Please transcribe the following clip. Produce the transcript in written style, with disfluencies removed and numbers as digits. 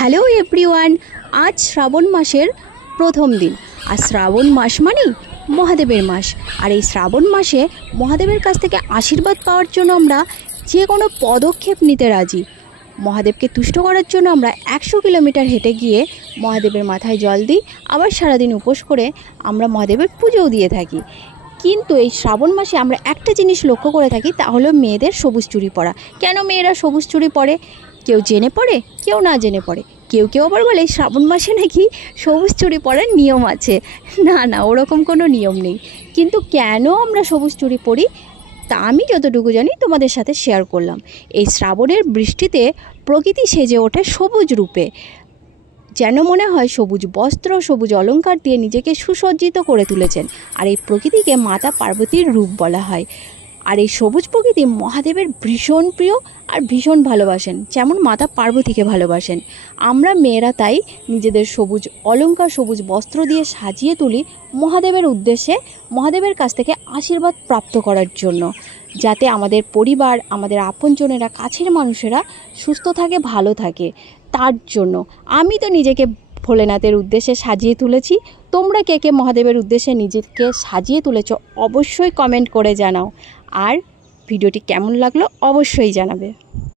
Hello everyone, আজ শ্রাবণ মাসের প্রথম দিন। আর শ্রাবণ মাস মানেই মহাদেবের মাস। আর এই শ্রাবণ মাসে মহাদেবের কাছ থেকে আশীর্বাদ পাওয়ার জন্য আমরা যে কোনো পদক্ষেপ নিতে রাজি। মহাদেবকে তুষ্ট করার জন্য আমরা 100 কিলোমিটার হেঁটে গিয়ে মহাদেবের মাথায় জল দিই, আবার সারাদিন উপোস করে আমরা মহাদেবের পুজোও দিয়ে থাকি। কিন্তু এই শ্রাবণ মাসে আমরা একটা জিনিস লক্ষ্য করে থাকি, তা হলো মেয়েদের সবুজ চুড়ি পরা। কেন মেয়েরা সবুজ চুড়ি পরে? কেউ জেনে পড়ে, কেউ না জেনে পড়ে। কেউ কেউ আবার বলে শ্রাবণ মাসে নাকি সবুজ চুড়ি পরার নিয়ম আছে। না, ওরকম কোনো নিয়ম নেই। কিন্তু কেন আমরা সবুজ চুড়ি পরি তা আমি যতটুকু জানি তোমাদের সাথে শেয়ার করলাম। এই শ্রাবণের বৃষ্টিতে প্রকৃতি সেজে ওঠে সবুজ রূপে, যেন মনে হয় সবুজ বস্ত্র, সবুজ অলংকার দিয়ে নিজেকে সুসজ্জিত করে তুলেছেন। আর এই প্রকৃতিকে মাতা পার্বতীর রূপ বলা হয়। আর এই সবুজ প্রকৃতি মহাদেবের ভীষণ প্রিয় আর ভীষণ ভালোবাসেন, যেমন মাতা পার্বতীকে ভালোবাসেন। আমরা মেয়েরা তাই নিজেদের সবুজ অলংকার, সবুজ বস্ত্র দিয়ে সাজিয়ে তুলি মহাদেবের উদ্দেশ্যে, মহাদেবের কাছ থেকে আশীর্বাদ প্রাপ্ত করার জন্য, যাতে আমাদের পরিবার, আমাদের আপনজনেরা, কাছের মানুষেরা সুস্থ থাকে, ভালো থাকে। তার জন্য আমি তো নিজেকে ভোলেনাথের উদ্দেশ্যে সাজিয়ে তুলেছি। তোমরা কে কে মহাদেবের উদ্দেশ্যে নিজেকে সাজিয়ে তুলেছ অবশ্যই কমেন্ট করে জানাও। আর ভিডিওটি কেমন লাগলো অবশ্যই জানাবে।